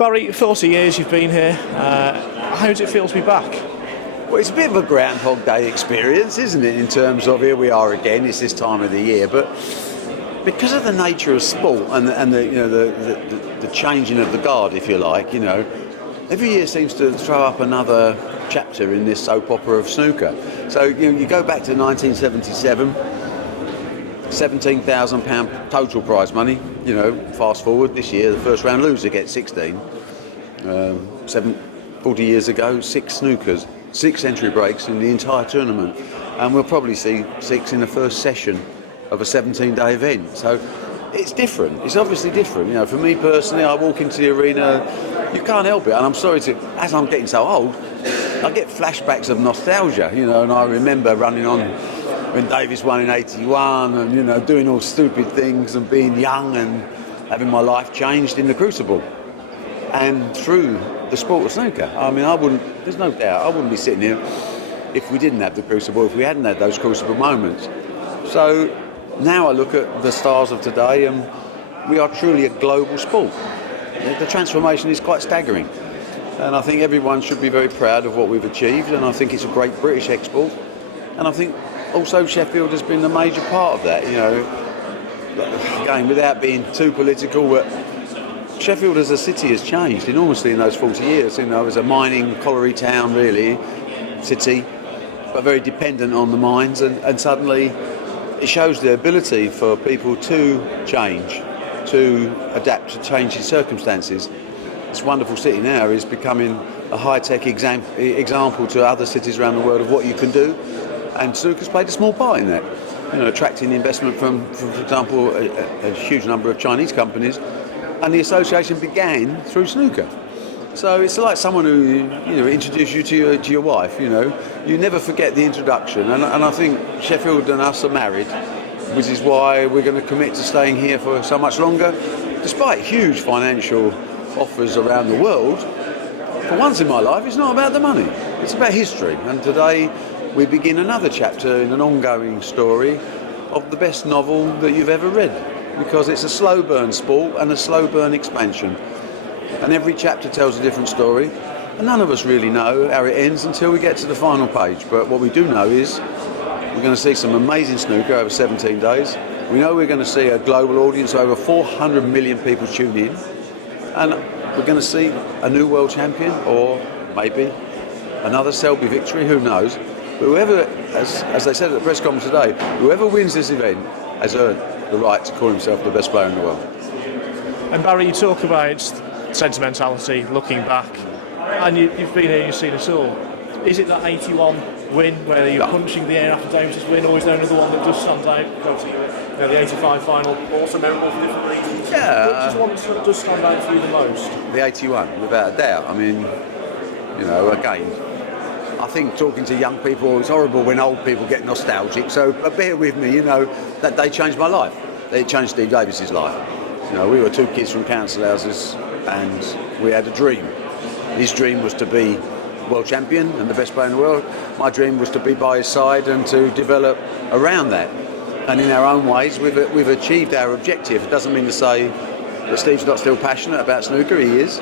Barry, 40 years you've been here. How does it feel to be back? Well, it's a bit of a Groundhog Day experience, isn't it, in terms of here we are again, it's this time of the year, but because of the nature of sport and the changing of the guard, if you like, every year seems to throw up another chapter in this soap opera of snooker. So you go back to 1977, £17,000 total prize money. Fast forward this year, the first round loser gets 16. 40 years ago, 6 snookers, 6 entry breaks in the entire tournament, and we'll probably see 6 in the first session of a 17-day event. So it's different. It's obviously different. For me personally, I walk into the arena, you can't help it. And I'm sorry as I'm getting so old, I get flashbacks of nostalgia. And I remember running on when Davis won in '81, and doing all stupid things and being young and having my life changed in the crucible and through the sport of snooker. There's no doubt, I wouldn't be sitting here if we didn't have the crucible, if we hadn't had those crucible moments. So now I look at the stars of today, and we are truly a global sport. The transformation is quite staggering, and I think everyone should be very proud of what we've achieved, and I think it's a great British export, and I think also Sheffield has been a major part of that. Again, without being too political, but Sheffield as a city has changed enormously in those 40 years. It was a mining colliery town, really, city, but very dependent on the mines, and suddenly it shows the ability for people to change, to adapt to changing circumstances. This wonderful city now is becoming a high-tech example to other cities around the world of what you can do, and snooker's played a small part in that. Attracting investment from for example, a huge number of Chinese companies, and the association began through snooker. So it's like someone who introduced you to your wife. You never forget the introduction, and I think Sheffield and us are married, which is why we're going to commit to staying here for so much longer, despite huge financial offers around the world. For once in my life, it's not about the money; it's about history. And today we begin another chapter in an ongoing story of the best novel that you've ever read, because it's a slow burn sport and a slow burn expansion. And every chapter tells a different story, and none of us really know how it ends until we get to the final page. But what we do know is we're going to see some amazing snooker over 17 days. We know we're going to see a global audience, over 400 million people tune in, and we're going to see a new world champion, or maybe another Selby victory, who knows. But whoever, as they said at the press conference today, whoever wins this event has earned the right to call himself the best player in the world. And Barry, you talk about sentimentality, looking back, and you've been here, you've seen it all. Is it that 81 win where you're punching the air after Davis's win, or is there another one that does stand out? The 85 final, also memorable for different reasons. Yeah. Which is one that does stand out for you the most? The 81, without a doubt. Again, I think talking to young people, it's horrible when old people get nostalgic, so bear with me, that day changed my life. It changed Steve Davis's life. We were 2 kids from council houses, and we had a dream. His dream was to be world champion and the best player in the world. My dream was to be by his side and to develop around that. And in our own ways, we've achieved our objective. It doesn't mean to say that Steve's not still passionate about snooker, he is.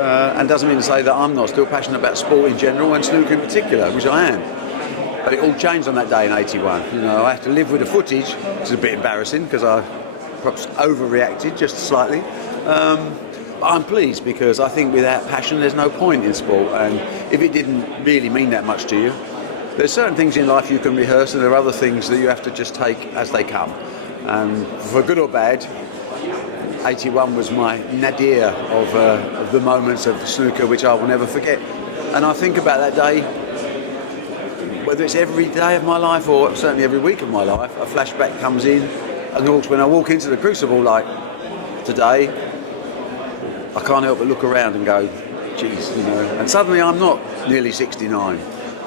And doesn't mean to say that I'm not still passionate about sport in general and snooker in particular, which I am. But it all changed on that day in '81. I have to live with the footage, which is a bit embarrassing because I perhaps overreacted just slightly. I'm pleased because I think without passion there's no point in sport, and if it didn't really mean that much to you, there's certain things in life you can rehearse, and there are other things that you have to just take as they come. And for good or bad, 81 was my nadir of the moments of snooker which I will never forget. And I think about that day, whether it's every day of my life or certainly every week of my life, a flashback comes in. And when I walk into the crucible like today, I can't help but look around and go, geez, and suddenly I'm not nearly 69.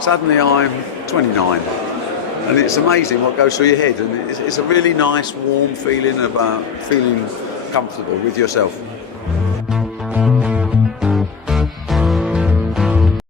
Suddenly I'm 29. And it's amazing what goes through your head. And it's a really nice, warm feeling about feeling comfortable with yourself.